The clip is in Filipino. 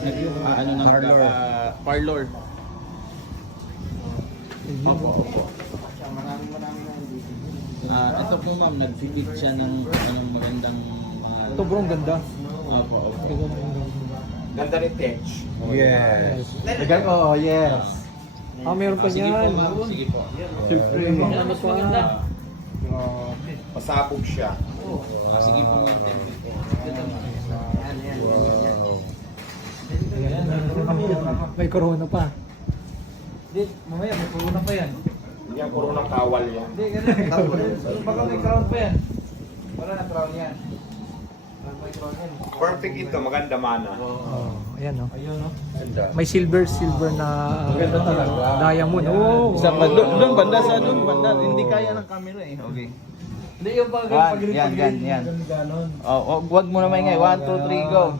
ano ng parlor. Opo. Ito po ma'am, nag-fit siya ng anong magandang mga... Ito bro, ang ganda. Opo. Ganda ni Tech. Yes. Oh, yes. Meron pa Sige po yan. ma'am, sige po. Siyempre. Mas maganda. Pasabog siya. Sige po ma'am. May corona pa. Hindi, mamaya may corona pa yan. Hindi yan corona kawal yan. Hindi, ganun. Baka may crown pa yan. Wala na crown yan. May crown yan. Perfect ito, maganda mana. Ayan no. Ayun, no? May silver na diamond. Oh. Sa doon banda, hindi kaya ng camera eh. Okay. Hindi yung pag Yan. ganon. Oh, wag mo na maingay. 1, 2, 3, go.